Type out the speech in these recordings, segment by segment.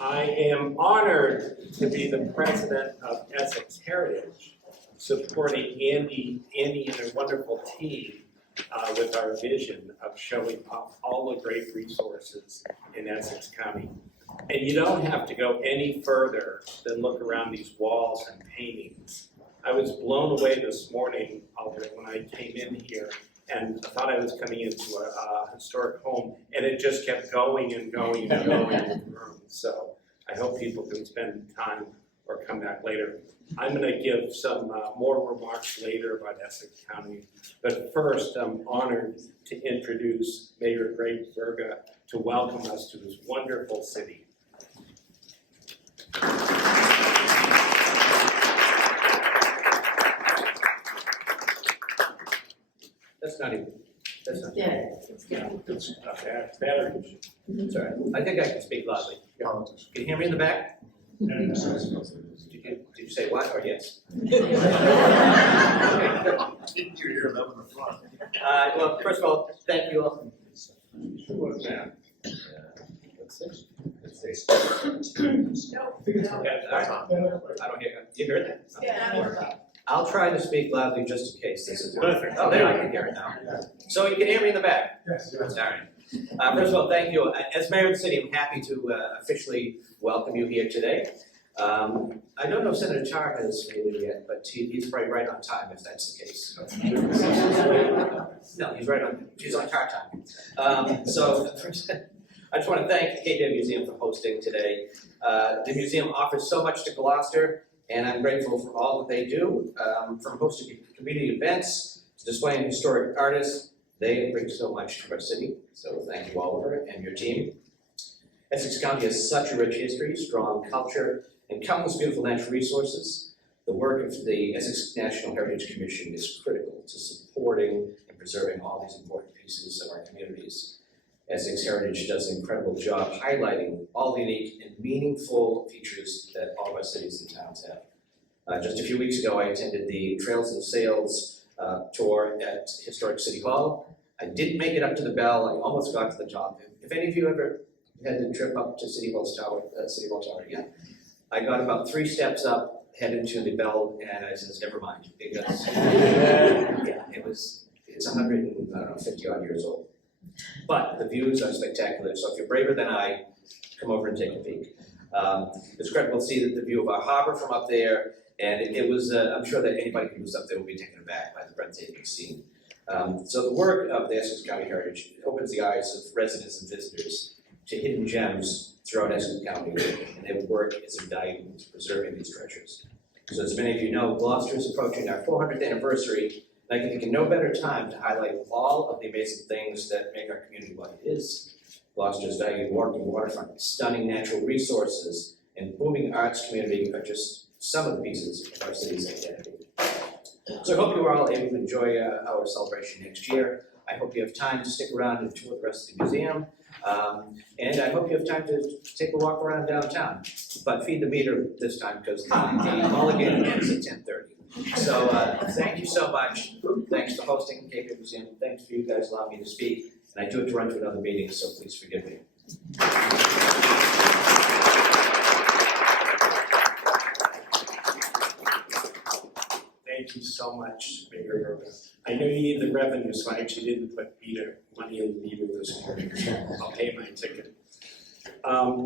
I am honored to be the president of Essex Heritage, supporting Andy and a wonderful team with our vision of showing off all the great resources in Essex County. And you don't have to go any further than look around these walls and paintings. I was blown away this morning, Albert, when I came in here and I thought I was coming into a historic home, and it just kept going and going and going in the room. So I hope people can spend time or come back later. I'm going to give some more remarks later about Essex County, but first I'm honored to introduce Mayor Greg Verga to welcome us to this wonderful city. That's not Better. Sorry, I think I can speak loudly. Can you hear me in the back? Did you say what or yes? Okay, good. Well, first of all, thank you all. I don't hear. You heard that? Yeah. I'll try to speak loudly just in case this is Perfect. Oh, there I can hear it now. So you can hear me in the back? Yes. All right. First of all, thank you. As mayor of the city, I'm happy to officially welcome you here today. I don't know if Senator Tar has made it yet, but he's probably right on time if that's the case. No, he's right on. He's on car time. So I just want to thank the KPM Museum for hosting today. The museum offers so much to Gloucester, and I'm grateful for all that they do, from hosting community events to displaying historic artists. They bring so much to our city, so thank you, Oliver, and your team. Essex County has such a rich history, strong culture, and countless beautiful natural resources. The work of the Essex National Heritage Commission is critical to supporting and preserving all these important pieces of our communities. Essex Heritage does an incredible job highlighting all the unique and meaningful features that all of our cities and towns have. Just a few weeks ago, I attended the Trails and Sails tour at Historic City Hall. I didn't make it up to the bell. I almost got to the top. If any of you ever had the trip up to City Hall Tower, yeah. I got about 3 steps up, headed to the bell, and I said, never mind, because yeah, it's 150 odd years old. But the views are spectacular, so if you're braver than I, come over and take a peek. It's incredible to see the view of our harbor from up there, and it was, I'm sure that anybody who was up there will be taken aback by the breathtaking scene. So the work of the Essex County Heritage opens the eyes of residents and visitors to hidden gems throughout Essex County, and their work is invaluable to preserving these treasures. So as many of you know, Gloucester is approaching our 400th anniversary, and I can think of no better time to highlight all of the amazing things that make our community what it is. Gloucester's valued walking waterfront, stunning natural resources, and booming arts community are just some of the pieces of our city's identity. So I hope you are all able to enjoy our celebration next year. I hope you have time to stick around and tour the rest of the museum. And I hope you have time to take a walk around downtown. But feed the meter this time because the mulligan ends at 10:30. So thank you so much. Thanks for hosting KPM Museum. Thanks for you guys allowing me to speak. And I do have to run to another meeting, so please forgive me. Thank you so much, Mayor Verga. I know you need the revenue, so I actually didn't put money in the meter this morning, so I'll pay my ticket.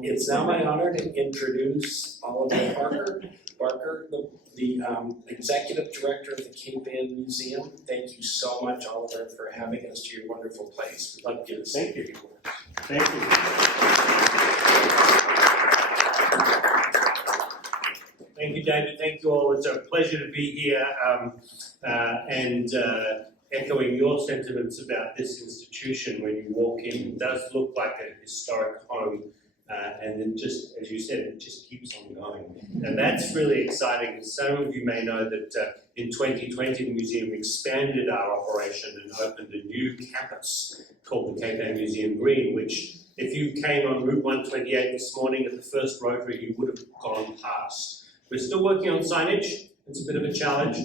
It's now my honor to introduce Oliver Barker, the Executive Director of the Cape Ann Museum. Thank you so much, Oliver, for having us to your wonderful place. We'd love to give us Thank you. Thank you. Thank you, David. Thank you all. It's a pleasure to be here and echoing your sentiments about this institution. When you walk in, it does look like a historic home, and it just, as you said, it just keeps on going. And that's really exciting. Some of you may know that in 2020, the museum expanded our operation and opened a new campus called the Cape Ann Museum Green, which if you came on Route 128 this morning at the first rotary, you would have gone past. We're still working on signage. It's a bit of a challenge,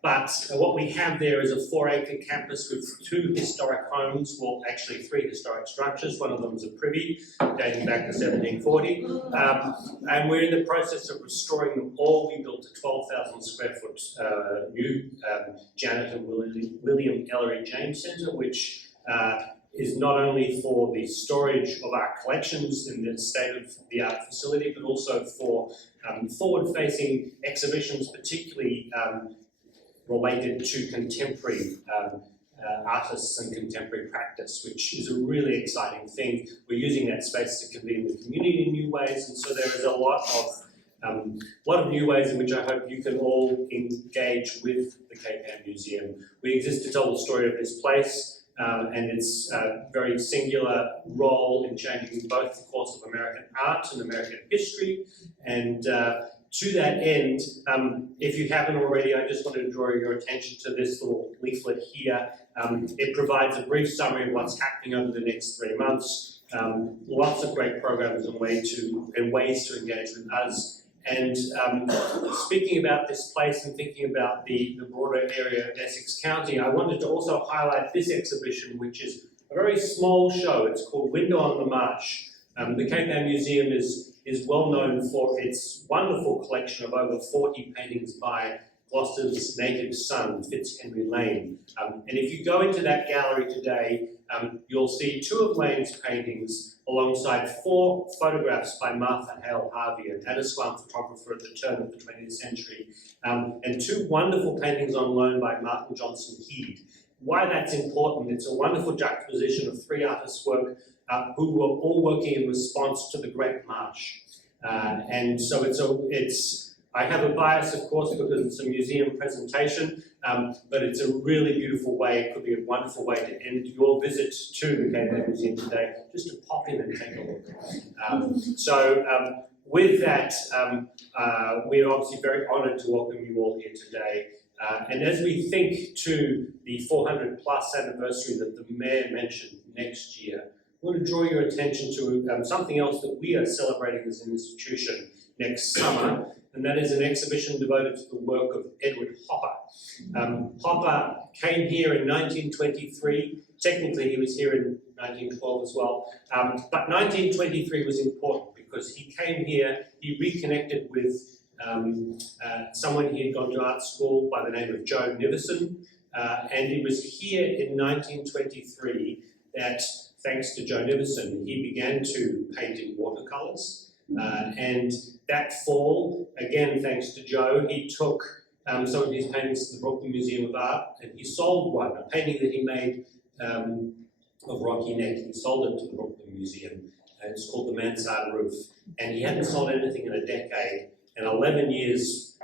But what we have there is a 4-acre campus with 2 historic homes, well, actually 3 historic structures. One of them is a privy dating back to 1740. And we're in the process of restoring them all. We built a 12,000 square foot new Janet and William Ellery James Centre, which is not only for the storage of our collections in the state-of-the-art facility, but also for forward-facing exhibitions, particularly related to contemporary artists and contemporary practice, which is a really exciting thing. We're using that space to convene the community in new ways, and so there is a lot of new ways in which I hope you can all engage with the Cape Ann Museum. We exist to tell the story of this place and its very singular role in changing both the course of American art and American history. And to that end, if you haven't already, I just want to draw your attention to this little leaflet here. It provides a brief summary of what's happening over the next 3 months. Lots of great programs and ways to engage with us. And speaking about this place and thinking about the broader area of Essex County, I wanted to also highlight this exhibition, which is a very small show. It's called Window on the Marsh. The Cape Ann Museum is well known for its wonderful collection of over 40 paintings by Gloucester's native son, Fitzhenry Lane. And if you go into that gallery today, you'll see 2 of Lane's paintings alongside 4 photographs by Martha Hale Harvey, an Annisquam photographer at the turn of the 20th century, and 2 wonderful paintings on loan by Martin Johnson Heed. Why that's important, it's a wonderful juxtaposition of 3 artists' work who were all working in response to the Great March. And so I have a bias, of course, because it's a museum presentation, but it's a really beautiful way. It could be a wonderful way to end your visit to the Cape Ann Museum today, just to pop in and take a look. With that, we're obviously very honoured to welcome you all here today. And as we think to the 400 plus anniversary that the Mayor mentioned next year, I want to draw your attention to something else that we are celebrating as an institution next summer, and that is an exhibition devoted to the work of Edward Hopper. Hopper came here in 1923. Technically, he was here in 1912 as well, but 1923 was important because he came here, he reconnected with someone he had gone to art school by the name of Joe Nivison, and it was here in 1923 that, thanks to Joe Nivison, he began to paint in watercolours. And that fall, again thanks to Joe, he took some of his paintings to the Brooklyn Museum of Art, and he sold one, a painting that he made of Rocky Neck. He sold it to the Brooklyn Museum, and it's called The Mansard Roof. And he hadn't sold anything in a decade, and 11 years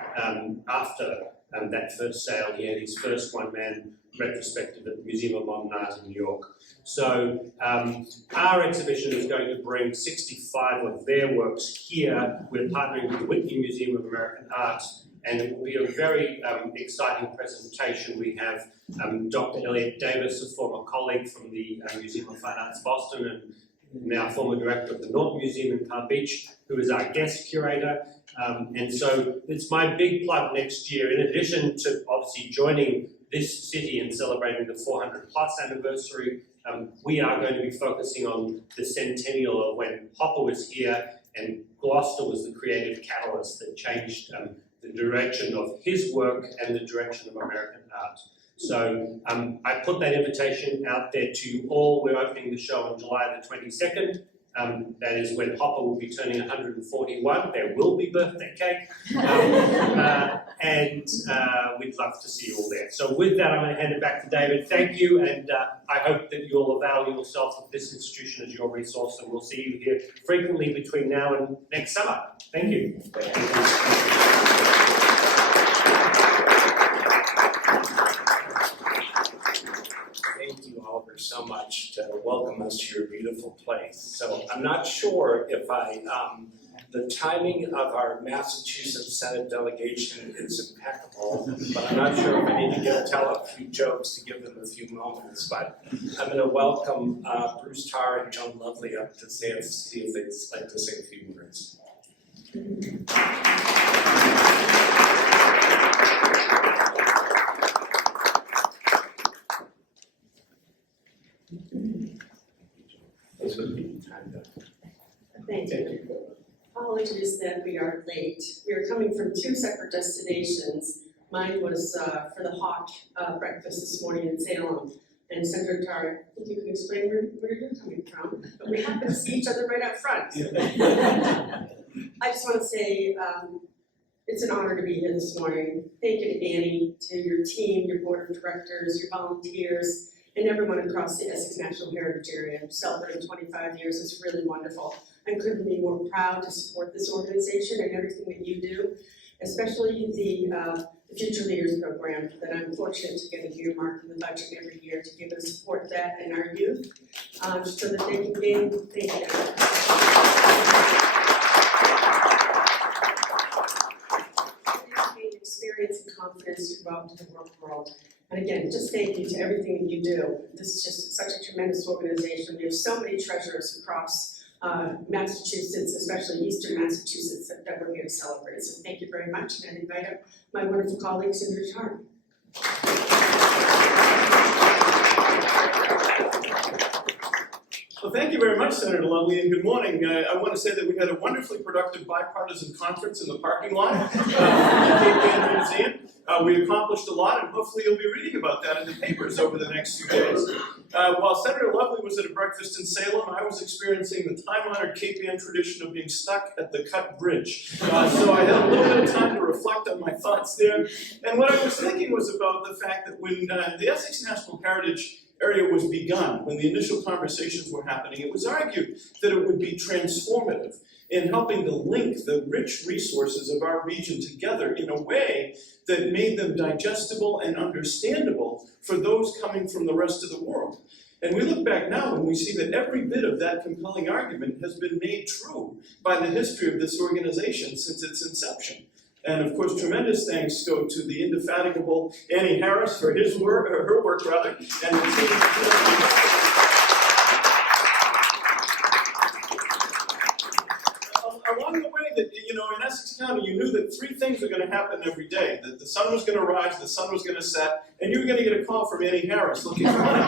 after that first sale, he had his first one-man retrospective at the Museum of Modern Art in New York. So our exhibition is going to bring 65 of their works here. We're partnering with the Whitney Museum of American Art, and it will be a very exciting presentation. We have Dr. Elliot Davis, a former colleague from the Museum of Fine Arts Boston and now former director of the Norton Museum in Palm Beach, who is our guest curator. And so it's my big plug next year, in addition to obviously joining this city and celebrating the 400 plus anniversary. We are going to be focusing on the centennial of when Hopper was here and Gloucester was the creative catalyst that changed the direction of his work and the direction of American art. So I put that invitation out there to you all. We're opening the show on July the 22nd. That is when Hopper will be turning 141. There will be birthday cake. And we'd love to see you all there. So with that, I'm going to hand it back to David. Thank you, and I hope that you'll avail yourself of this institution as your resource, and we'll see you here frequently between now and next summer. Thank you. Thank you, Oliver, so much to welcome us to your beautiful place. So I'm not sure if the timing of our Massachusetts Senate delegation is impeccable, but I'm not sure if I need to tell a few jokes to give them a few moments. But I'm going to welcome Bruce Tarr and Joan Lovely up to see if they'd like to say a few words. This would be the time to. Thank you. Apologies that we are late. We are coming from two separate destinations. Mine was for the hot breakfast this morning in Salem. And Senator Tari, I think you can explain where you're coming from, but we happen to see each other right out front. I just want to say it's an honor to be here this morning. Thank you to Annie, to your team, your board of directors, your volunteers, and everyone across the Essex National Heritage area. Celebrating 25 years is really wonderful. I couldn't be more proud to support this organization and everything that you do, especially the Future Leaders Program that I'm fortunate to get a earmark in the budget every year to give and support that in our youth, so that they can gain experience and confidence to go out into the world. And again, just thank you to everything that you do. This is just such a tremendous organization. We have so many treasures across Massachusetts, especially Eastern Massachusetts, that we're here to celebrate. So thank you very much, and I invite up my wonderful colleagues in return. Well, thank you very much, Senator Lovely, and good morning. I want to say that we had a wonderfully productive bipartisan conference in the parking lot at the Cape Ann Museum. We accomplished a lot, and hopefully you'll be reading about that in the papers over the next few days. While Senator Lovely was at a breakfast in Salem, I was experiencing the time-honored Cape Ann tradition of being stuck at the Cut Bridge. So I had a little bit of time to reflect on my thoughts there. And what I was thinking was about the fact that when the Essex National Heritage area was begun, when the initial conversations were happening, it was argued that it would be transformative in helping to link the rich resources of our region together in a way that made them digestible and understandable for those coming from the rest of the world. And we look back now and we see that every bit of that compelling argument has been made true by the history of this organization since its inception. And of course, tremendous thanks go to the indefatigable Annie Harris for her work, and the team. Along the way, that in Essex County, you knew that three things were going to happen every day: that the sun was going to rise, the sun was going to set, and you were going to get a call from Annie Harris looking for money.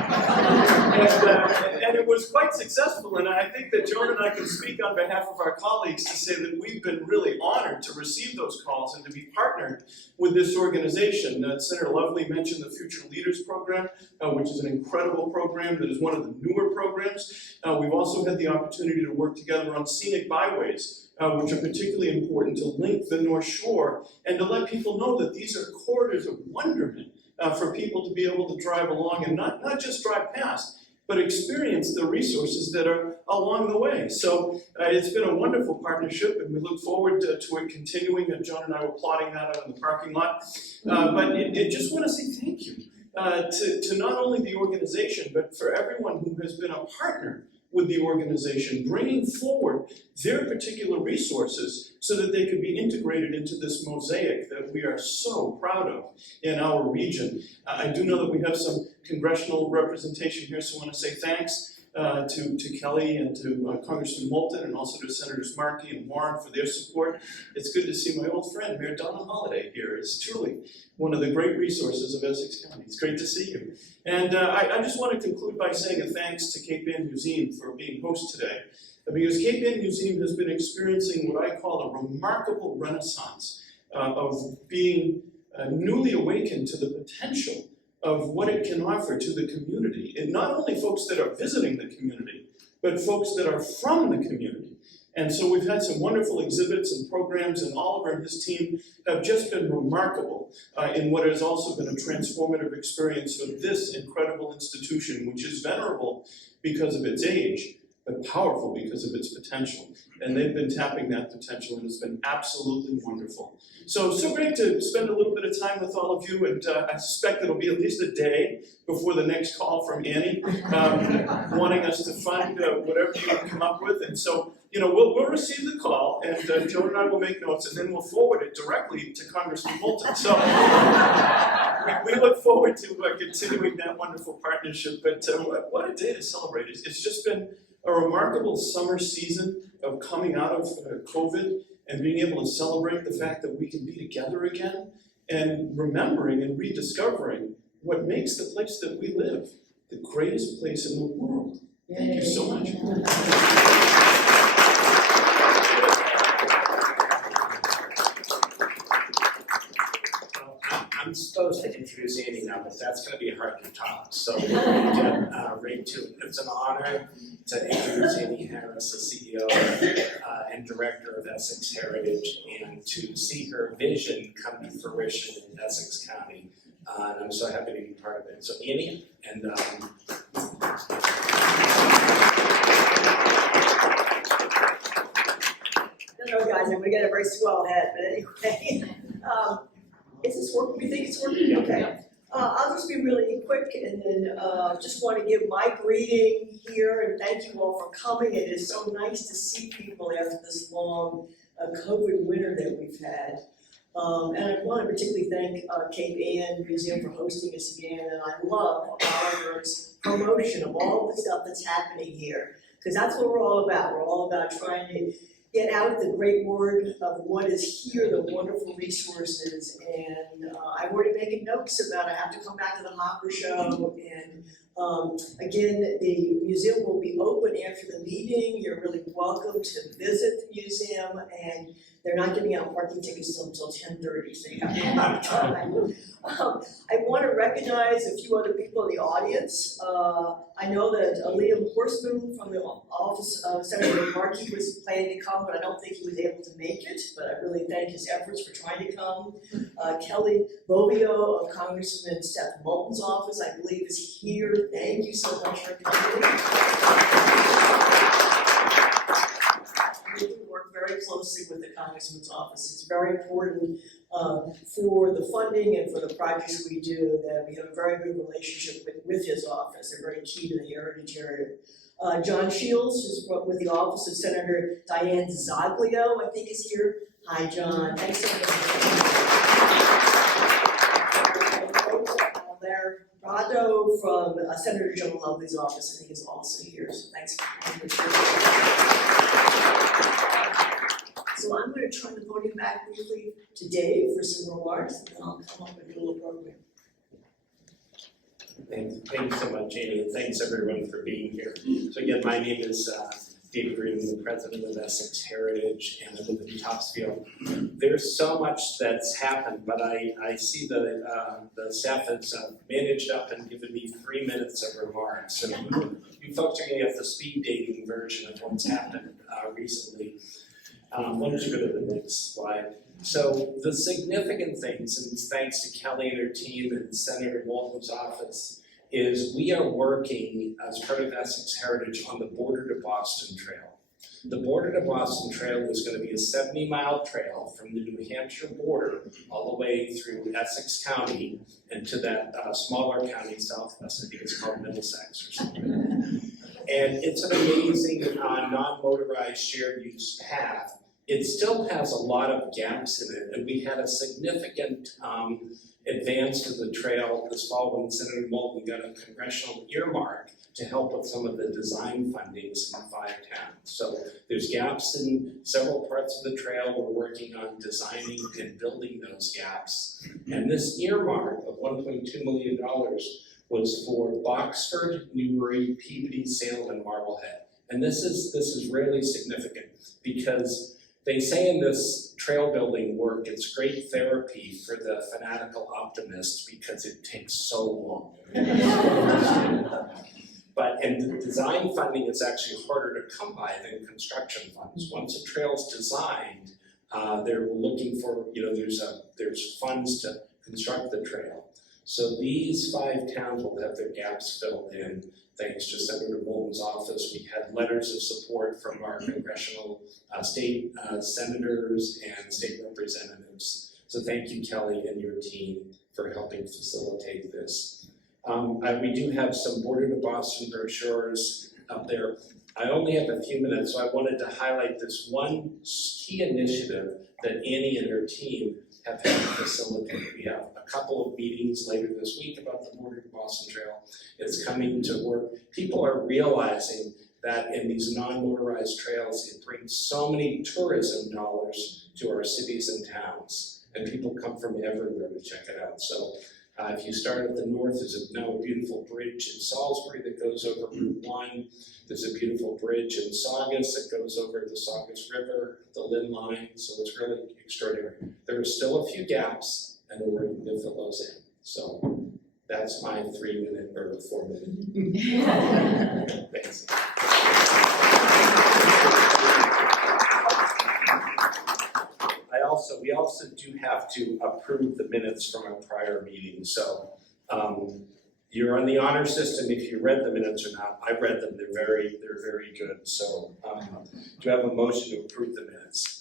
And it was quite successful. And I think that Joan and I can speak on behalf of our colleagues to say that we've been really honored to receive those calls and to be partnered with this organization. Senator Lovely mentioned the Future Leaders Program, which is an incredible program that is one of the newer programs. We've also had the opportunity to work together on scenic byways, which are particularly important to link the North Shore and to let people know that these are corridors of wonderment for people to be able to drive along and not just drive past, but experience the resources that are along the way. So it's been a wonderful partnership, and we look forward to it continuing. Joan and I were plotting that out in the parking lot. But I just want to say thank you to not only the organization, but for everyone who has been a partner with the organization, bringing forward their particular resources so that they could be integrated into this mosaic that we are so proud of in our region. I do know that we have some congressional representation here, so I want to say thanks to Kelly and to Congressman Moulton, and also to Senators Markey and Warren for their support. It's good to see my old friend Mayor Donna Holliday here. It's truly one of the great resources of Essex County. It's great to see you. And I just want to conclude by saying a thanks to Cape Ann Museum for being host today, because Cape Ann Museum has been experiencing what I call a remarkable renaissance of being newly awakened to the potential of what it can offer to the community, and not only folks that are visiting the community, but folks that are from the community. And so we've had some wonderful exhibits and programs, and Oliver and his team have just been remarkable in what has also been a transformative experience for this incredible institution, which is venerable because of its age, but powerful because of its potential. And they've been tapping that potential, and it's been absolutely wonderful. So great to spend a little bit of time with all of you, and I suspect it'll be at least a day before the next call from Annie, wanting us to fund whatever you can come up with. And so, we'll receive the call, and Joan and I will make notes, and then we'll forward it directly to Congressman Moulton. So we look forward to continuing that wonderful partnership. But what a day to celebrate. It's just been a remarkable summer season of coming out of COVID and being able to celebrate the fact that we can be together again, and remembering and rediscovering what makes the place that we live the greatest place in the world. Thank you so much. I'm supposed to introduce Andy now, but that's gonna be hard to top, so we'll get right to it. It's an honor to introduce Andy Harris, the CEO and Director of Essex Heritage, and to see her vision come to fruition in Essex County. And I'm so happy to be part of it. So Andy, and I don't know, guys, I'm gonna get a very swell head, but anyway. Is this working? You think it's working? Okay. I'll just be really quick and then just want to give my greeting here and thank you all for coming. It is so nice to see people after this long COVID winter that we've had. And I want to particularly thank Cape Ann Museum for hosting us again. And I love Oliver's promotion of all the stuff that's happening here, because that's what we're all about. We're all about trying to get out the great word of what is here, the wonderful resources. And I've already making notes about I have to come back to the Hopper Show. And again, the museum will be open after the meeting. You're really welcome to visit the museum, and they're not giving out parking tickets until 10:30, so you have a lot of time. I want to recognize a few other people in the audience. I know that Liam Horstman from the office of Senator Markey was planning to come, but I don't think he was able to make it, but I really thank his efforts for trying to come. Kelly Bovio of Congressman Seth Moulton's office, I believe, is here. Thank you so much for coming. We work very closely with the Congressman's office. It's very important for the funding and for the projects we do that we have a very good relationship with his office. They're very key to the heritage area. John Shields, who's with the office of Senator Diane Zaglio, I think is here. Hi, John. Thanks so much. There, Rado from Senator Joe Lovely's office, I think is also here. So thanks for coming. So I'm going to turn the podium back briefly to Dave for some remarks, and then I'll come up and do a little program. thanks so much, Amy, and thanks everyone for being here. So again, my name is David Green, the president of Essex Heritage, and I live in Topsfield. There's so much that's happened, but I see the staff has managed up and given me 3 minutes of remarks. So you folks are going to get the speed dating version of what's happened recently. Why don't you go to the next slide? So the significant things, and thanks to Kelly and her team and Senator Moulton's office, is we are working as part of Essex Heritage on the Border to Boston Trail. The Border to Boston Trail is going to be a 70-mile trail from the New Hampshire border all the way through Essex County and to that smaller county southwest. I think it's called Middlesex or something. And it's an amazing non-motorized shared use path. It still has a lot of gaps in it, and we had a significant advance to the trail this fall when Senator Moulton got a congressional earmark to help with some of the design fundings in 5 towns. So there's gaps in several parts of the trail. We're working on designing and building those gaps. And this earmark of $1.2 million was for Boxford, Newbury, Peabody, Salem, and Marblehead. And this is really significant because they say in this trail building work, it's great therapy for the fanatical optimist because it takes so long. And the design funding is actually harder to come by than construction funds. Once a trail's designed, they're looking for, there's funds to construct the trail. So these 5 towns will have their gaps filled in thanks to Senator Moulton's office. We had letters of support from our congressional state senators and state representatives. So thank you, Kelly, and your team for helping facilitate this. We do have some Border to Boston brochures up there. I only have a few minutes, so I wanted to highlight this one key initiative that Annie and her team have had facilitated. We have a couple of meetings later this week about the Border to Boston Trail. It's coming to work. People are realizing that in these non-motorized trails, it brings so many tourism dollars to our cities and towns, and people come from everywhere to check it out. So If you start at the north, there's now a beautiful bridge in Salisbury that goes over Route 1. There's a beautiful bridge in Saugus that goes over the Saugus River, the Lynn Line, so it's really extraordinary. There are still a few gaps, and we're working to fill those in. So that's my 3-minute or 4-minute. Thanks. We also do have to approve the minutes from our prior meeting, so you're on the honor system if you read the minutes or not. I read them, they're very good, so do you have a motion to approve the minutes?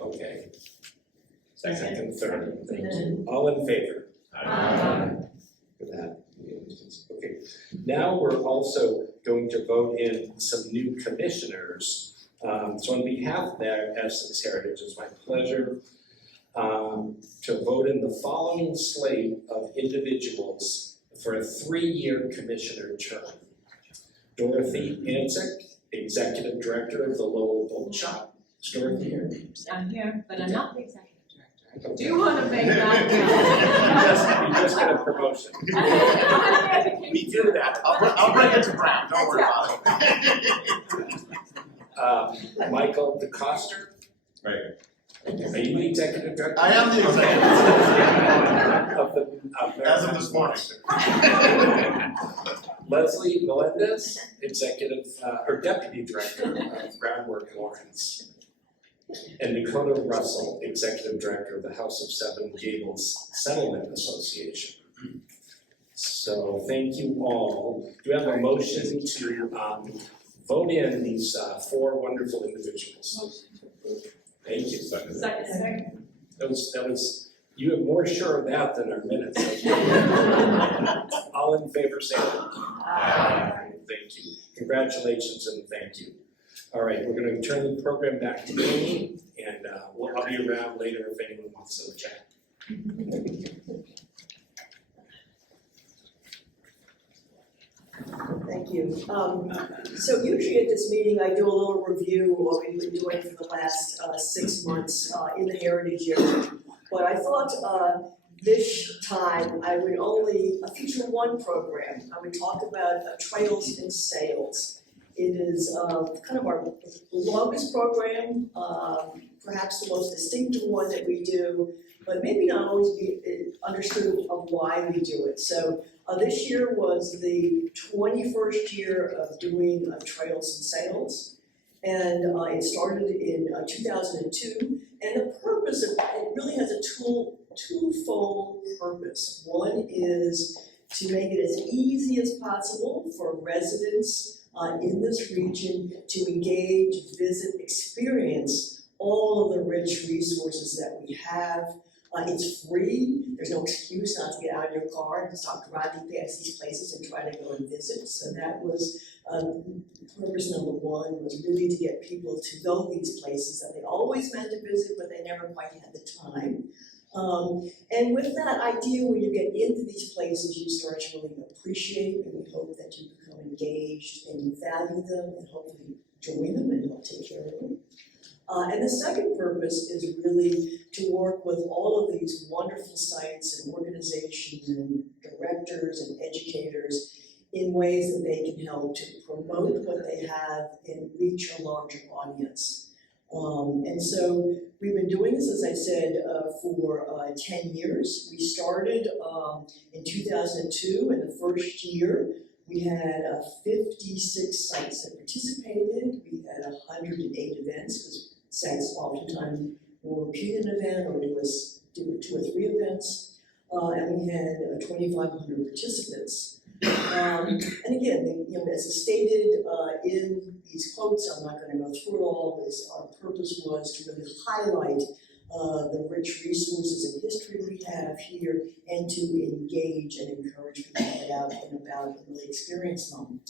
Okay. Second, third, thank you. All in favor? For that. Okay, now we're also going to vote in some new commissioners. So on behalf of the Essex Heritage, it's my pleasure to vote in the following slate of individuals for a 3-year commissioner term. Dorothy Ansick, Executive Director of the Lowell Boat Shop. Is Dorothy here? I'm here, but I'm not the executive director. I do want to make that. You just got a promotion. We do that. I'll bring it to Brown, don't worry about it. Michael DeCoster. Right. Are you the Executive Director? I am the executive. As of this morning. Leslie Melendez, Executive, or Deputy Director of Groundwork Lawrence. And Dakota Russell, Executive Director of the House of Seven Gables Settlement Association. So thank you all. Do you have a motion to vote in these 4 wonderful individuals? Thank you. Second. That was, you have more sure of that than our minutes. All in favor, say aye. Thank you. Congratulations and thank you. All right, we're going to turn the program back to Amy, and I'll be around later if anyone wants to chat. Thank you. So usually at this meeting, I do a little review of what we've been doing for the last 6 months in the Heritage area. But I thought this time I would only feature one program. I would talk about trails and sails. It is kind of our longest program, perhaps the most distinctive one that we do, but maybe not always be understood of why we do it. So this year was the 21st year of doing trails and sails, and it started in 2002. And the purpose of it really has a twofold purpose. One is to make it as easy as possible for residents in this region to engage, visit, experience all of the rich resources that we have. It's free. There's no excuse not to get out of your car and stop driving past these places and try to go and visit. So that was purpose number one, was really to get people to go these places that they always meant to visit, but they never quite had the time. And with that idea, when you get into these places, you start to really appreciate, and we hope that you become engaged and you value them and hopefully join them and help take care of them. And the second purpose is really to work with all of these wonderful sites and organizations and directors and educators in ways that they can help to promote what they have and reach a larger audience. And so we've been doing this, as I said, for 10 years. We started in 2002, and the first year we had 56 sites that participated. We had 108 events, because sites oftentimes will repeat an event or do 2 or 3 events. And we had 2,500 participants. And again, as stated in these quotes, I'm not going to go through it all, but our purpose was to really highlight the rich resources and history we have here, and to engage and encourage people to get out and about and really experience them.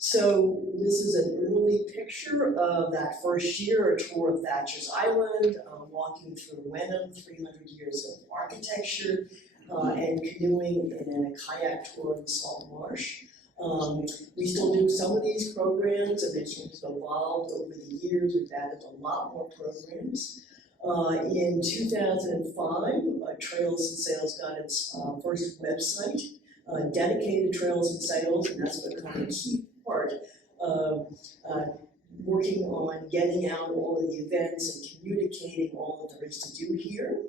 So this is an early picture of that first year, a tour of Thatcher's Island, walking through Wenham, 300 years of architecture, and canoeing and then a kayak tour of the Salt Marsh. We still do some of these programs, and they've sort of evolved over the years. We've added a lot more programs. In 2005, Trails and Sales got its first website, dedicated to Trails and Sales, and that's become a key part of working on getting out all of the events and communicating all that there is to do here.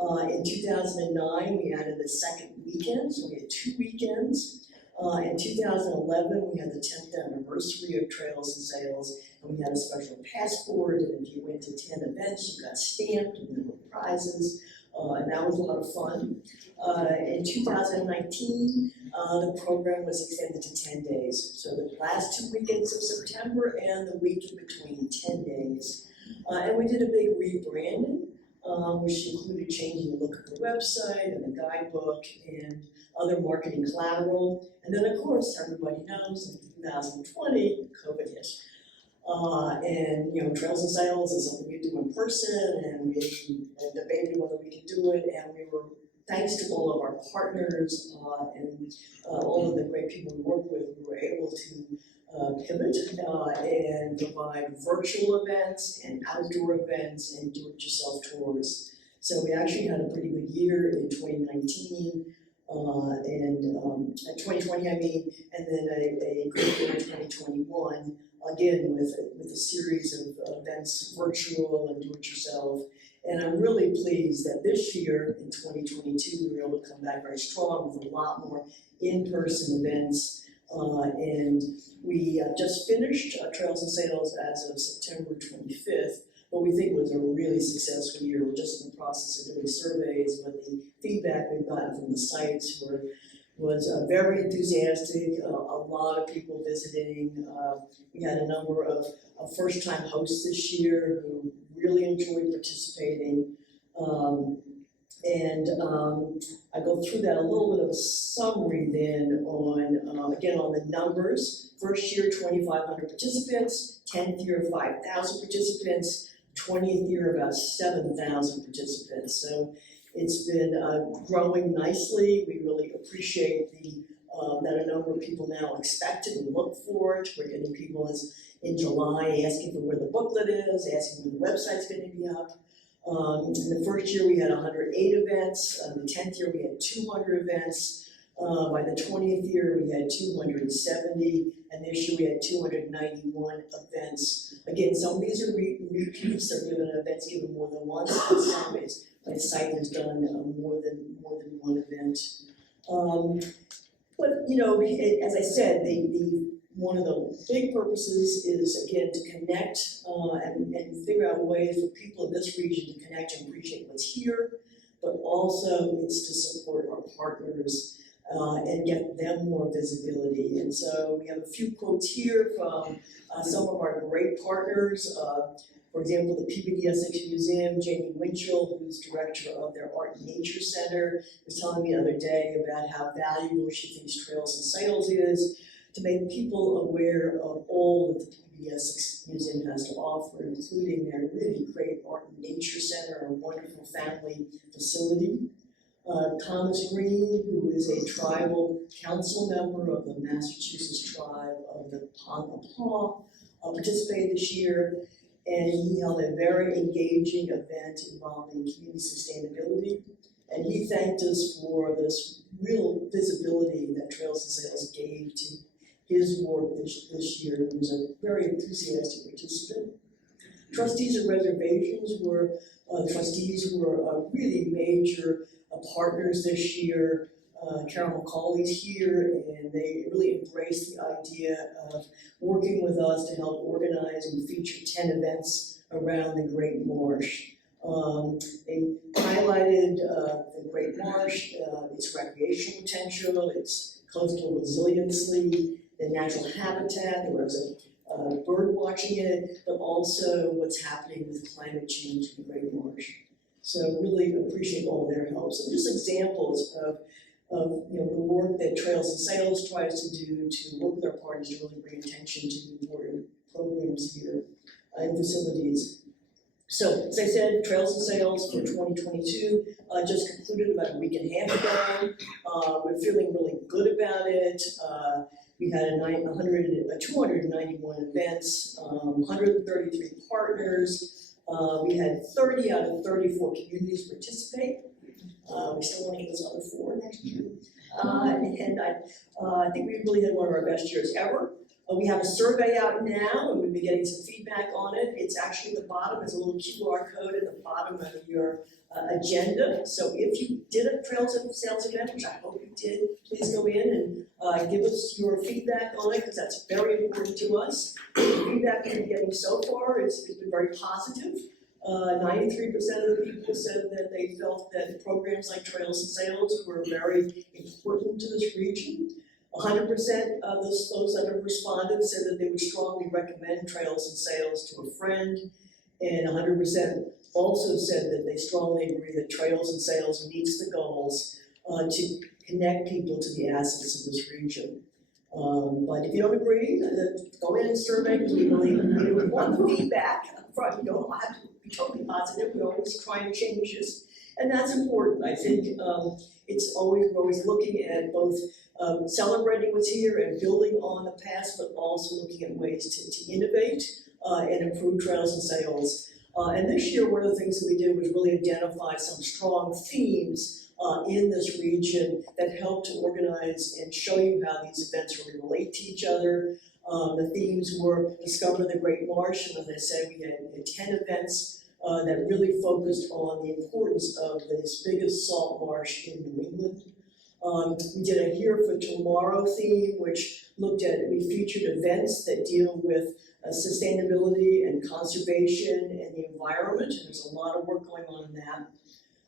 In 2009, we added the second weekend, so we had 2 weekends. In 2011, we had the 10th anniversary of Trails and Sales, and we had a special passport, and if you went to 10 events, you got stamped, and there were prizes, and that was a lot of fun. In 2019, the program was extended to 10 days. So the last 2 weekends of September and the week in between, 10 days. And we did a big rebranding, which included changing the look of the website and the guidebook and other marketing collateral. And then, of course, everybody knows in 2020, COVID hit. And you know, Trails and Sales is something you do in person, and we debated whether we could do it, and we were, thanks to all of our partners and all of the great people we work with, we were able to pivot and provide virtual events and outdoor events and do-it-yourself tours. So we actually had a pretty good year in 2019, and 2020 I mean, and then a great year in 2021, again with a series of events, virtual and do-it-yourself. And I'm really pleased that this year, in 2022, we were able to come back very strong with a lot more in-person events. And we just finished Trails and Sales as of September 25th, what we think was a really successful year. We're just in the process of doing surveys, but the feedback we've gotten from the sites was very enthusiastic, a lot of people visiting. We had a number of first-time hosts this year who really enjoyed participating. I go through that, a little bit of a summary then on, again, on the numbers. First year, 2,500 participants, 10th year, 5,000 participants, 20th year, about 7,000 participants. So it's been growing nicely. We really appreciate that a number of people now expect it and look for it. We're getting people in July asking for where the booklet is, asking when the website's going to be up. In the first year, we had 108 events. The 10th year, we had 200 events. By the 20th year, we had 270, and this year we had 291 events. Again, some of these are repeats. They're given events given more than once. And some is my site has done more than one event. But you know, as I said, one of the big purposes is, again, to connect and figure out ways for people in this region to connect and appreciate what's here, but also it's to support our partners and get them more visibility. And so we have a few quotes here from some of our great partners. For example, the PBD Essex Museum, Jamie Winchell, who's director of their Art and Nature Center, was telling me the other day about how valuable she thinks Trails and Sales is, to make people aware of all that the PBD Essex Museum has to offer, including their really great Art and Nature Center, a wonderful family facility. Thomas Green, who is a tribal council member of the Massachusetts tribe of the Ponkapaw, participated this year, and he held a very engaging event involving community sustainability. And he thanked us for this real visibility that Trails and Sales gave to his work this year. He was a very enthusiastic participant. Trustees of reservations were really major partners this year. Carol McCauley's here, and they really embraced the idea of working with us to help organize and feature 10 events around the Great Marsh. They highlighted the Great Marsh, its recreational potential, its coastal resiliency, the natural habitat. There was a bird watching it, but also what's happening with climate change in the Great Marsh. So really appreciate all their help. So just examples of the work that Trails and Sales tries to do to work with our partners to really bring attention to important programs here and facilities. So, as I said, Trails and Sales for 2022 just concluded about a week and a half ago. We're feeling really good about it. We had 291 events, 133 partners, We had 30 out of 34 communities participate. We still want to get those other 4 next year. And I think we really had one of our best years ever. We have a survey out now, and we've been getting some feedback on it. It's actually at the bottom, there's a little QR code at the bottom of your agenda. So if you did a Trails of Sales event, which I hope you did, please go in and give us your feedback on it, because that's very important to us. The feedback we've been getting so far has been very positive. 93% of the people said that they felt that programs like Trails and Sales were very important to this region. 100% of those that have responded said that they would strongly recommend Trails and Sales to a friend, and 100% also said that they strongly agree that Trails and Sales meets the goals to connect people to the assets of this region. But if you don't agree, go in and survey, because we want the feedback up front. You don't have to be totally positive. We're always trying to change this, and that's important. I think we're always looking at both celebrating what's here and building on the past, but also looking at ways to innovate and improve Trails and Sales. And this year, one of the things that we did was really identify some strong themes in this region that help to organize and show you how these events really relate to each other. The themes were Discover the Great Marsh, and as I said, we had 10 events that really focused on the importance of this biggest salt marsh in New England. We did a Here for Tomorrow theme, which we featured events that deal with sustainability and conservation and the environment, and there's a lot of work going on in that.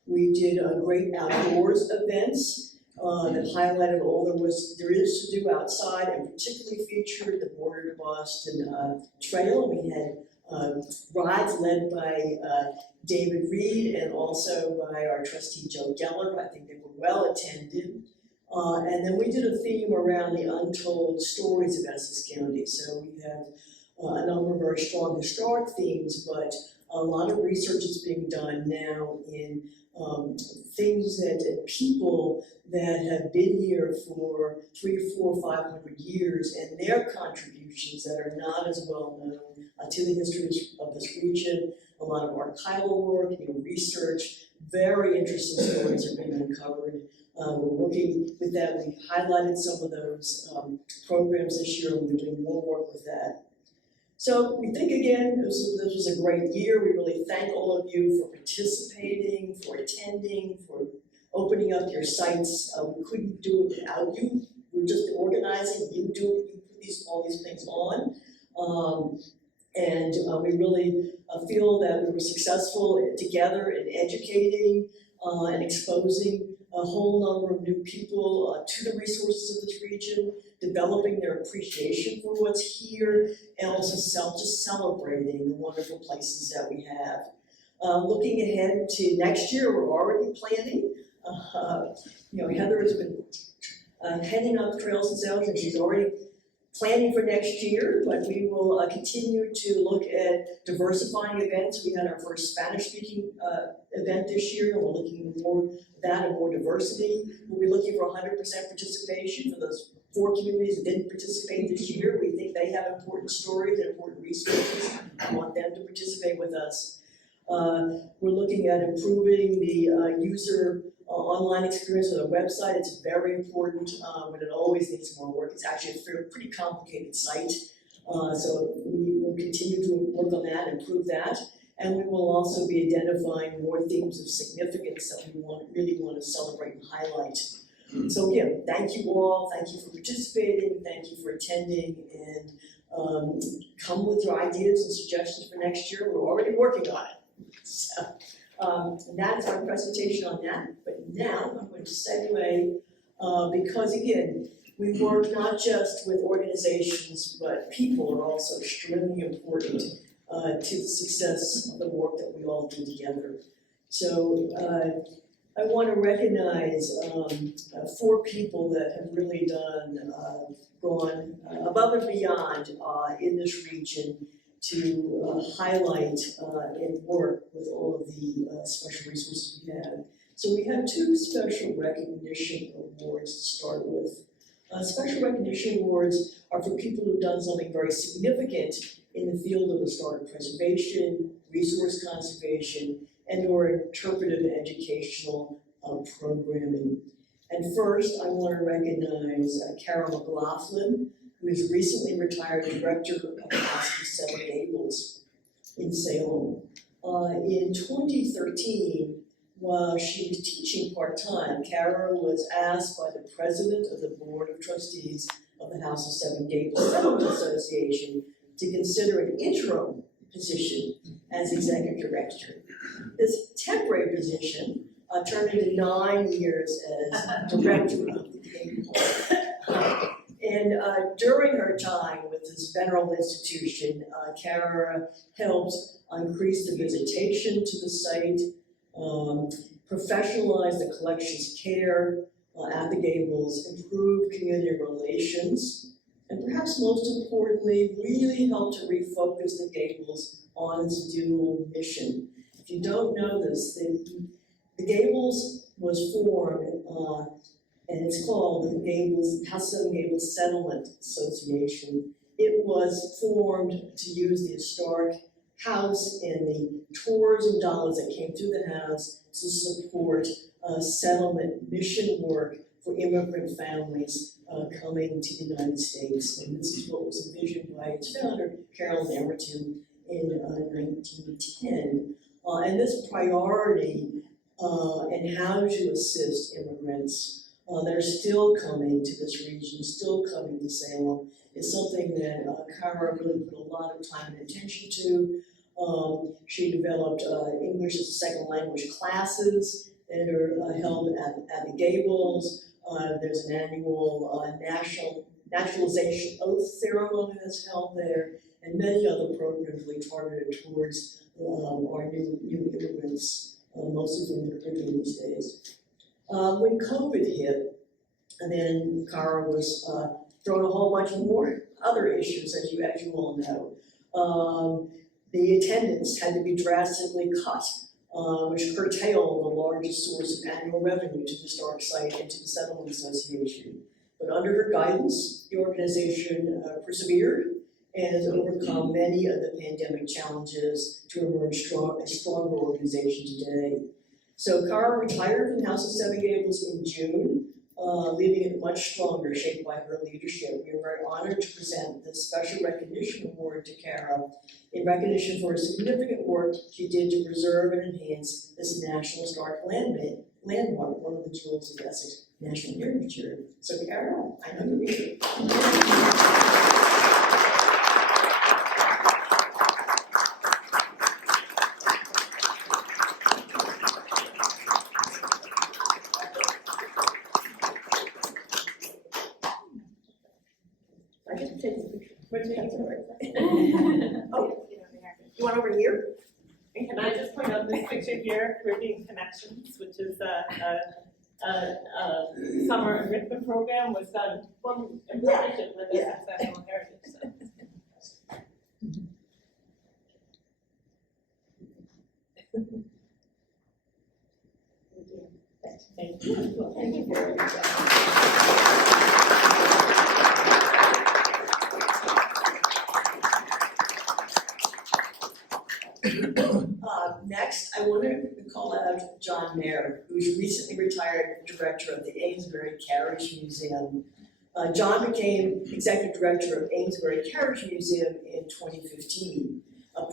We did great outdoors events that highlighted all there is to do outside, and particularly featured the Border to Boston Trail. We had rides led by David Reed and also by our trustee Joe Geller. I think they were well attended. And then we did a theme around the untold stories of Essex County. So we have a number of very strong historic themes, but a lot of research is being done now in things that people that have been here for 300, 400, 500 years, and their contributions that are not as well known to the history of this region. A lot of archival work, research, very interesting stories are being uncovered. We're working with that. We highlighted some of those programs this year, and we're doing more work with that. So we think, again, this was a great year. We really thank all of you for participating, for attending, for opening up your sites. We couldn't do it without you. We're just organizing. You put all these things on. And we really feel that we were successful together in educating and exposing a whole number of new people to the resources of this region, developing their appreciation for what's here, and also just celebrating the wonderful places that we have. Looking ahead to next year, we're already planning. Heather has been heading up Trails and Sales, and she's already planning for next year, but we will continue to look at diversifying events. We had our first Spanish-speaking event this year, and we're looking for that and more diversity. We'll be looking for 100% participation for those 4 communities that didn't participate this year. We think they have important stories and important resources. We want them to participate with us. We're looking at improving the user online experience of the website. It's very important, but it always needs more work. It's actually a pretty complicated site. So we will continue to work on that, improve that. And we will also be identifying more themes of significance that we really want to celebrate and highlight. So again, thank you all. Thank you for participating. Thank you for attending. And come with your ideas and suggestions for next year. We're already working on it. So that's our presentation on that. But now I'm going to segue because again, we work not just with organizations, but people are also extremely important to the success of the work that we all do together. So I want to recognize 4 people that have really gone above and beyond in this region to highlight and work with all of the special resources we have. So we have 2 special recognition awards to start with. Special recognition awards are for people who've done something very significant in the field of historic preservation, resource conservation, and/or interpretive and educational programming. And first, I want to recognize Carol McLaughlin, who is recently retired director of the House of Seven Gables in Salem. In 2013, while she was teaching part-time, Kara was asked by the president of the Board of Trustees of the House of Seven Gables Settlement Association to consider an interim position as executive director. This temporary position turned into 9 years as director of the Gables. And during her time with this venerable institution, Kara helped increase the visitation to the site, professionalize the collection's care at the Gables, improve community relations, and perhaps most importantly, really helped to refocus the Gables on its dual mission. If you don't know this, the Gables was formed, and it's called the House of Seven Gables Settlement Association. It was formed to use the historic house and the tourism dollars that came through the house to support settlement mission work for immigrant families coming to the United States. And this is what was envisioned by its founder, Carolyn Emerton, in 1910. And this priority in how to assist immigrants that are still coming to this region, still coming to Salem, is something that Kara really put a lot of time and attention to. She developed English as a second language classes that are held at the Gables. There's an annual naturalization oath ceremony that's held there, and many other programs really targeted towards our new immigrants, mostly from the Caribbean these days. When COVID hit, and then Kara was thrown a whole bunch of more other issues, as you all know. The attendance had to be drastically cut, which curtailed the largest source of annual revenue to the historic site and to the Settlement Association. But under her guidance, the organization persevered and has overcome many of the pandemic challenges to emerge a stronger organization today. So Kara retired from the House of Seven Gables in June, leaving it much stronger, shaped by her leadership. We are very honored to present this Special Recognition Award to Kara in recognition for her significant work she did to preserve and enhance this National Historic Landmark, one of the jewels of the Essex National Heritage Area. So Kara, I know you're here. Oh, you want over here? And can I just point out this picture here, Caribbean Connections, which is a summer enrichment program, was done in partnership with the Essex National Heritage. So. Thank you. Thank you very much. Next, I want to call out John Mayer, who's recently retired director of the Amesbury Carriage Museum. John became executive director of Amesbury Carriage Museum in 2015.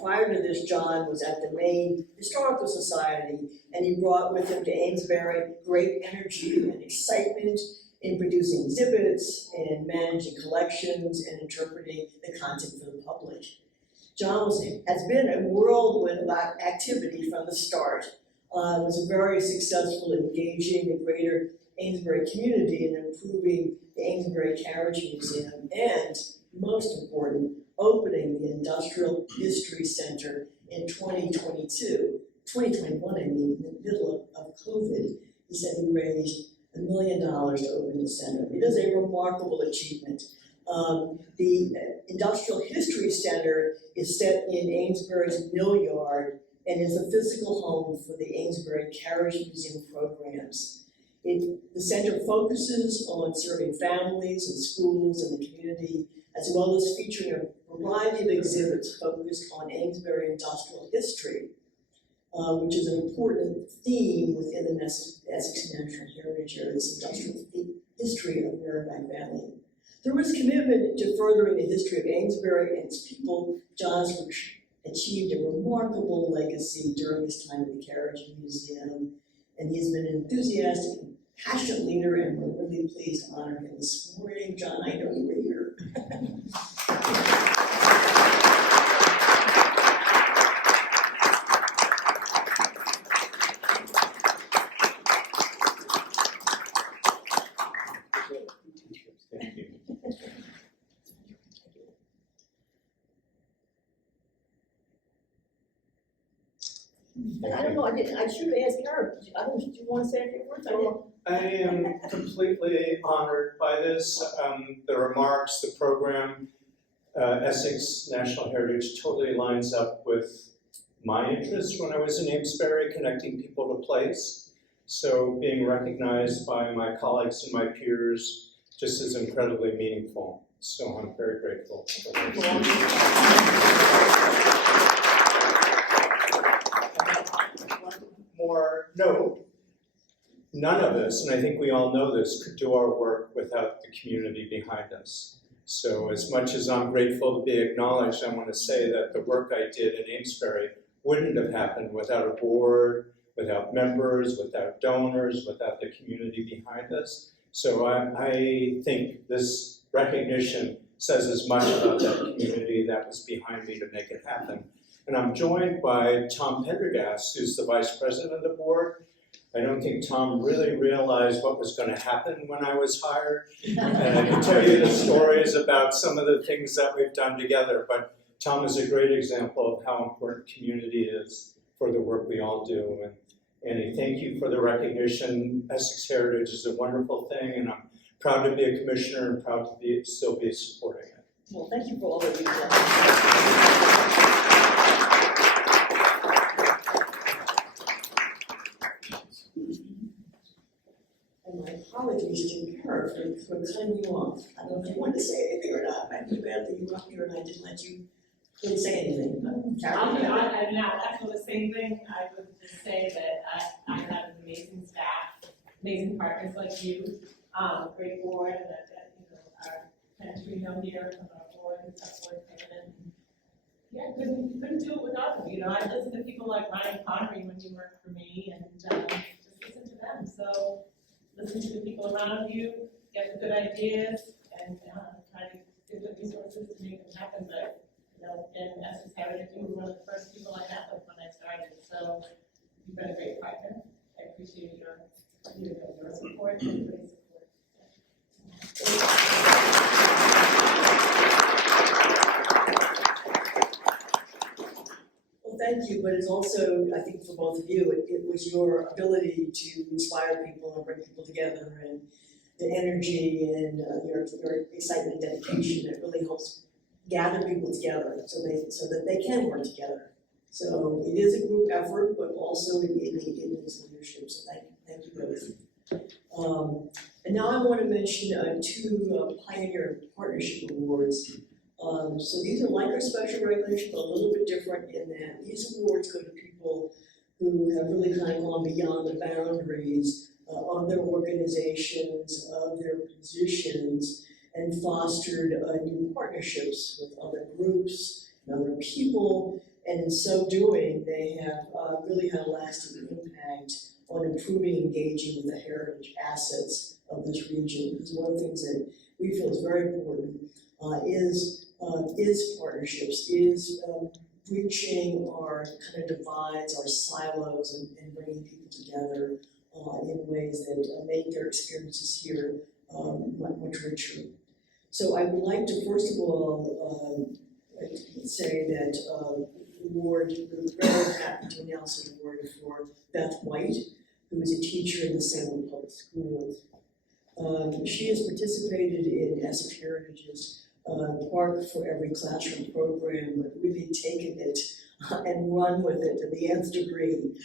Prior to this, John was at the Maine Historical Society, and he brought with him to Amesbury great energy and excitement in producing exhibits and managing collections and interpreting the content for the public. John has been a whirlwind of activity from the start. Was very successful in engaging the greater Amesbury community and improving the Amesbury Carriage Museum, and most important, opening the Industrial History Center in 2021, in the middle of COVID. He said he raised $1 million to open the center. It is a remarkable achievement. The Industrial History Center is set in Amesbury's Mill Yard and is a physical home for the Amesbury Carriage Museum programs. The center focuses on serving families and schools in the community, as well as featuring a variety of exhibits focused on Amesbury industrial history, which is an important theme within the Essex National Heritage Area, this industrial history of Merrimack Valley. Through his commitment to furthering the history of Amesbury and its people, John has achieved a remarkable legacy during his time at the Carriage Museum, and he's been an enthusiastic and passionate leader, and we're really pleased to honor him this morning. John, I know you were here. Thank you. And I don't know, I should have asked her, do you want to say a few words? I didn't. I am completely honored by this. The remarks, the program, Essex National Heritage totally lines up with my interests when I was in Amesbury, connecting people to place. So being recognized by my colleagues and my peers just is incredibly meaningful. So I'm very grateful for More note, none of us, and I think we all know this, could do our work without the community behind us. So as much as I'm grateful to be acknowledged, I want to say that the work I did in Amesbury wouldn't have happened without a board, without members, without donors, without the community behind us. So I think this recognition says as much about that community that was behind me to make it happen. And I'm joined by Tom Pendergast, who's the vice president of the board. I don't think Tom really realized what was going to happen when I was hired. And I can tell you the stories about some of the things that we've done together, but Tom is a great example of how important community is for the work we all do. And Annie, thank you for the recognition. Essex Heritage is a wonderful thing, and I'm proud to be a commissioner and proud to still be supporting it. Well, thank you for all that you've done. And my apologies to her for cutting you off. I don't know if you wanted to say anything or not. I feel bad that you were up here and I didn't let you really say anything. But I now echo the same thing. I would just say that I have an amazing staff, amazing partners like you, great board, and I've got, our Pentrino here from our board and stuff, board president. Yeah, couldn't do it without them. I listen to people like Ryan Connery when you worked for me, and just listen to them. So listen to the people around you, get the good ideas, and try to give the resources to make them happen. But in Essex Heritage, you were one of the first people I met with when I started. So you've been a great partner. I appreciate your support and everybody's support. Well, thank you, but it's also, I think for both of you, it was your ability to inspire people and bring people together, and the energy and your excitement and dedication that really helps gather people together so that they can work together. So it is a group effort, but also it needs leadership. So thank you both. And now I want to mention two Pioneer Partnership Awards. So these are like our special recognition, but a little bit different in that these awards go to people who have really kind of gone beyond the boundaries of their organizations, of their positions, and fostered new partnerships with other groups and other people. And in so doing, they have really had a lasting impact on improving and engaging with the heritage assets of this region. Because one of the things that we feel is very important is partnerships, is breaching our kind of divides, our silos, and bringing people together in ways that make their experiences here much richer. So I would like to first of all say that we're very happy to announce an award for Beth White, who is a teacher in the Salem Public Schools. She has participated in Essex Heritage's Park for Every Classroom program, but really taken it and run with it to the nth degree.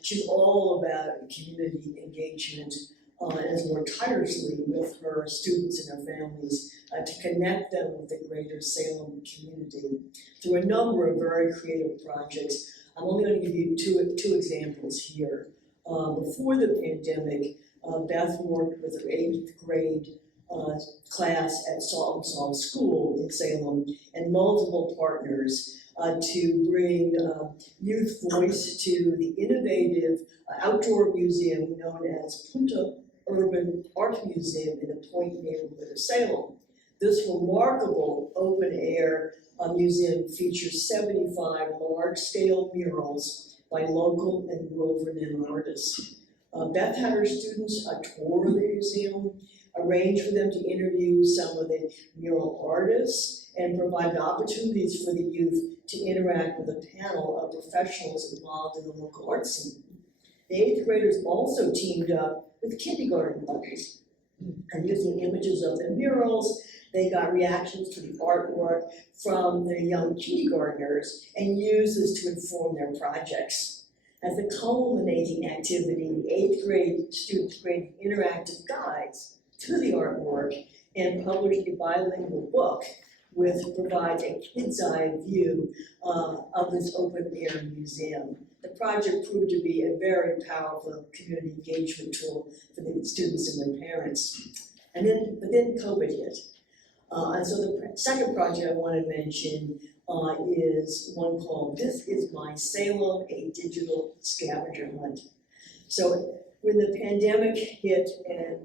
She's all about community engagement and has worked tirelessly with her students and their families to connect them with the greater Salem community through a number of very creative projects. I'm only going to give you two examples here. Before the pandemic, Beth worked with her 8th grade class at Salt and Salt School in Salem and multiple partners to bring youth voice to the innovative outdoor museum known as Punta Urban Art Museum in the Point neighborhood of Salem. This remarkable open-air museum features 75 large-scale murals by local and world-renowned artists. Beth had her students tour the museum, arrange for them to interview some of the mural artists, and provide opportunities for the youth to interact with a panel of professionals involved in the local art scene. The 8th graders also teamed up with kindergarten buddies, and using images of the murals, they got reactions to the artwork from the young kindergartners and used this to inform their projects. As a culminating activity, the 8th grade students created interactive guides to the artwork and published a bilingual book which provides a kid's eye view of this open air museum. The project proved to be a very powerful community engagement tool for the students and their parents. But then COVID hit. And so the second project I want to mention is one called This Is My Salem, a digital scavenger hunt. So when the pandemic hit,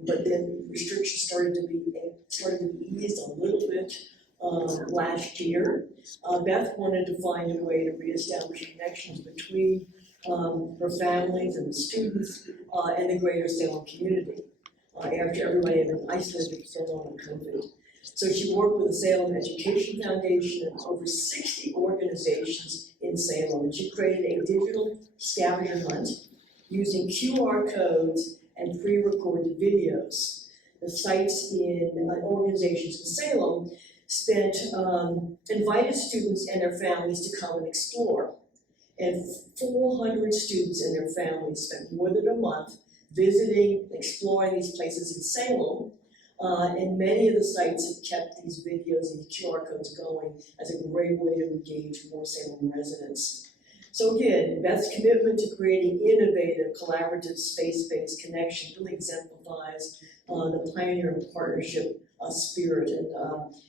but then restrictions started to be eased a little bit last year, Beth wanted to find a way to reestablish connections between her families and the students and the greater Salem community after everybody had been isolated for so long with COVID. So she worked with the Salem Education Foundation and over 60 organizations in Salem, and she created a digital scavenger hunt using QR codes and pre-recorded videos. The sites in organizations in Salem invited students and their families to come and explore. And 400 students and their families spent more than a month visiting, exploring these places in Salem. And many of the sites have kept these videos and QR codes going as a great way to engage more Salem residents. So again, Beth's commitment to creating innovative, collaborative, space-based connection really exemplifies the pioneer and partnership spirit, and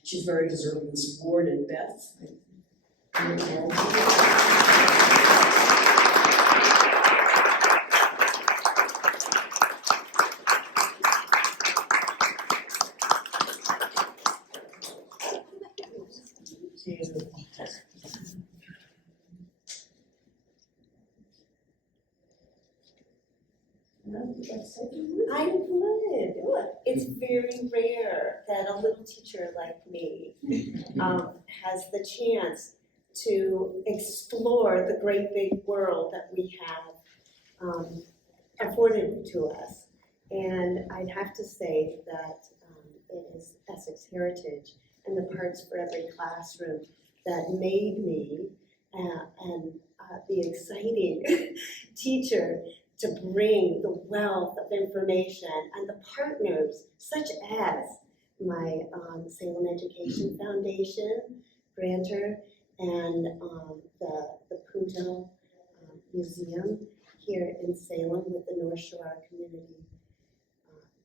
she's very deserving of support. And Beth, I would. It's very rare that a little teacher like me has the chance to explore the great big world that we have afforded to us. And I'd have to say that it is Essex Heritage and the Parts for Every Classroom that made me the exciting teacher to bring the wealth of information and the partners such as my Salem Education Foundation grantor and the Punta Museum here in Salem with the North Shore Community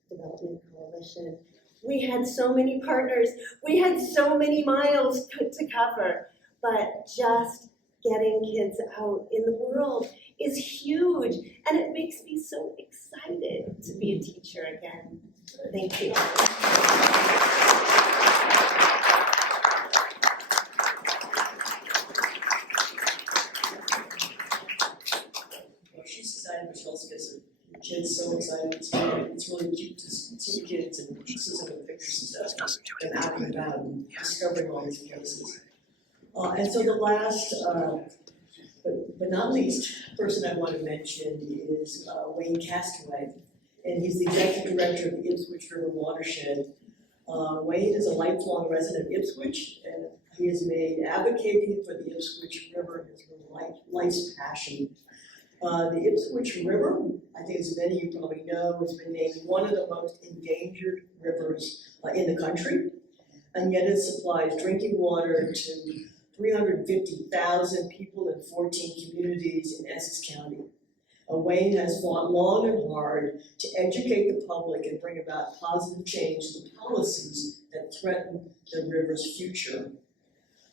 Development Coalition. We had so many partners, we had so many miles to cover, but just getting kids out in the world is huge, and it makes me so excited to be a teacher again. Thank you. well, she's excited, but she also gets her kids so excited. It's really cute to see the kids and see some of the pictures and stuff, and out and about and discovering all these places. And so the last, but not least, person I want to mention is Wayne Castaway, and he's the executive director of the Ipswich River Watershed. Wayne is a lifelong resident of Ipswich, and he has made advocating for the Ipswich River his life's passion. The Ipswich River, I think as many of you probably know, has been named one of the most endangered rivers in the country. And yet it supplies drinking water to 350,000 people in 14 communities in Essex County. Wayne has fought long and hard to educate the public and bring about positive change to the policies that threaten the river's future.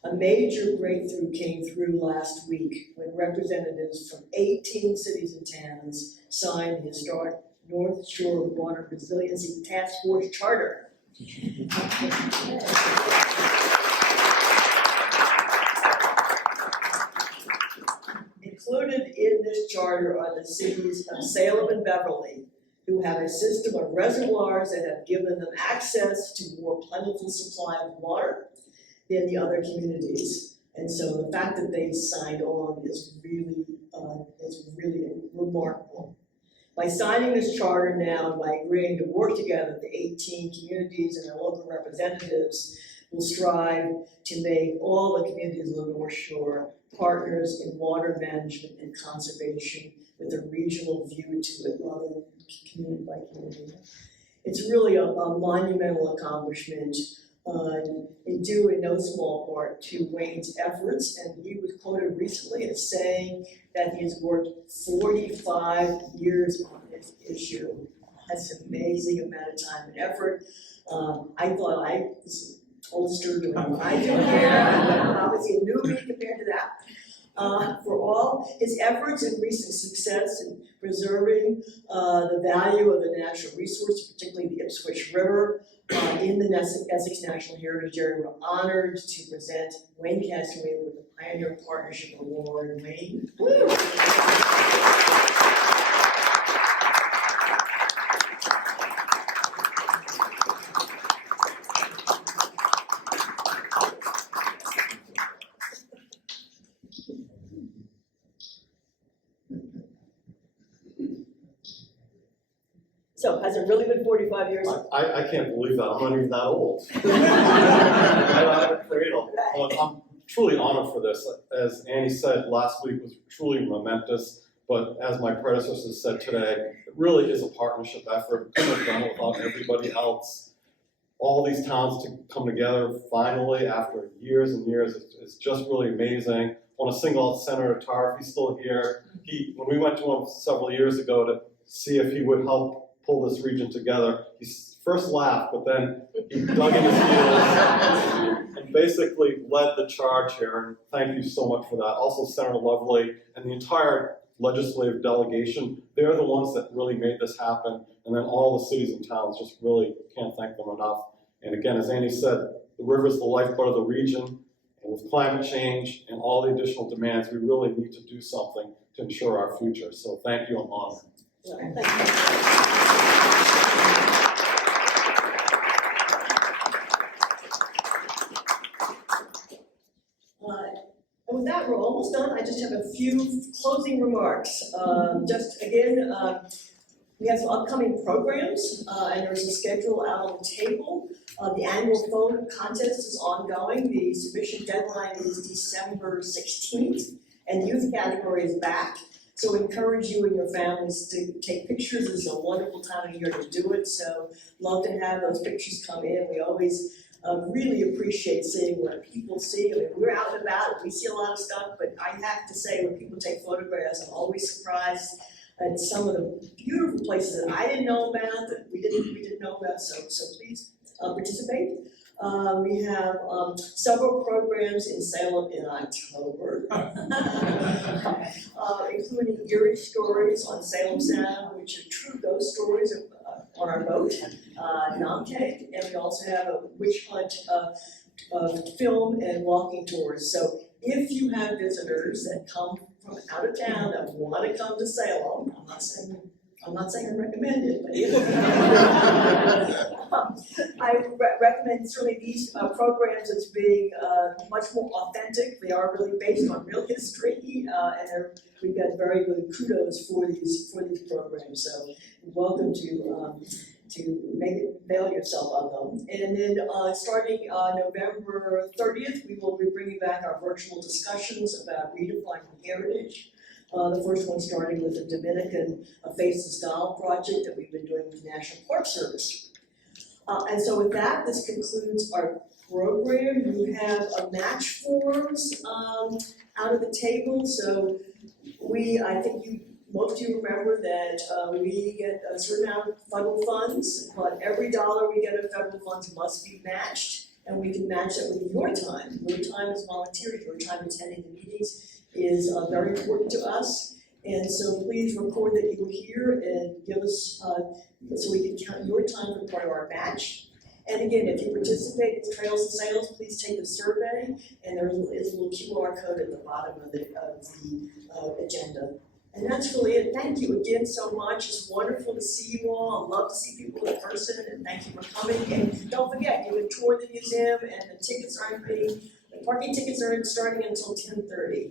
A major breakthrough came through last week when representatives from 18 cities and towns signed the historic North Shore Water Resiliency Task Force Charter. Included in this charter are the cities of Salem and Beverly, who have a system of reservoirs that have given them access to more plentiful supply of water than the other communities. And so the fact that they signed on is really remarkable. By signing this charter now, and by agreeing to work together, the 18 communities and their local representatives will strive to make all the communities of the North Shore partners in water management and conservation with a regional view to it rather than community by community. It's really a monumental accomplishment due in no small part to Wayne's efforts, and he was quoted recently as saying that he has worked 45 years on this issue. That's an amazing amount of time and effort. I thought I was oldster doing what I do here, I'm obviously a newbie compared to that. For all his efforts and recent success in preserving the value of the natural resource, particularly the Ipswich River, in the Essex National Heritage Area, we're honored to present Wayne Castaway with the Pioneer Partnership Award. Wayne. So, has it really been 45 years? I can't believe that. I'm not even that old. I'm a cradle. I'm truly honored for this. As Annie said, last week was truly momentous, but as my predecessor said today, it really is a partnership effort. We couldn't have done it without everybody else. All these towns to come together finally after years and years is just really amazing. I want to single out Senator Tarr, he's still here. When we went to him several years ago to see if he would help pull this region together, he first laughed, but then he dug in his heels and basically led the charge here, and thank you so much for that. Also Senator Lovely and the entire legislative delegation, they're the ones that really made this happen, and then all the cities and towns, just really can't thank them enough. And again, as Annie said, the river is the lifeblood of the region, and with climate change and all the additional demands, we really need to do something to ensure our future. So thank you, I'm honored. And with that, we're almost done. I just have a few closing remarks. Just again, we have some upcoming programs, and there's a schedule out on the table. The annual phone contest is ongoing. The submission deadline is December 16th, and the youth category is back. So encourage you and your families to take pictures. This is a wonderful time of year to do it. So love to have those pictures come in. We always really appreciate seeing what people see. I mean, we're out and about, we see a lot of stuff, but I have to say when people take photographs, I'm always surprised at some of the beautiful places that I didn't know about, that we didn't know about. So please participate. We have several programs in Salem in October, including eerie stories on Salem Sound, which are true ghost stories on our boat, Namcake, and we also have a witch hunt film and walking tours. So if you have visitors that come from out of town that want to come to Salem, I'm not saying I recommend it, but if I recommend certainly these programs as being much more authentic. They are really based on real history, and we've got very good kudos for these programs. So welcome to avail yourself of them. And then starting November 30th, we will be bringing back our virtual discussions about redefining heritage. The first one starting with the Dominican Faces Doll project that we've been doing with the National Park Service. And so with that, this concludes our program. You have match forms out of the table. So I think most of you remember that we get a certain amount of federal funds, but every dollar we get of federal funds must be matched, and we can match that with your time. Your time as volunteers, your time attending the meetings is very important to us. And so please record that you were here and give us, so we can count your time for part of our match. And again, if you participate in Trails and Sales, please take the survey, and there is a little QR code at the bottom of the agenda. And that's really it. Thank you again so much. It's wonderful to see you all. I love to see people in person, and thank you for coming. And don't forget, you can tour the museum, and the parking tickets aren't starting until 10:30.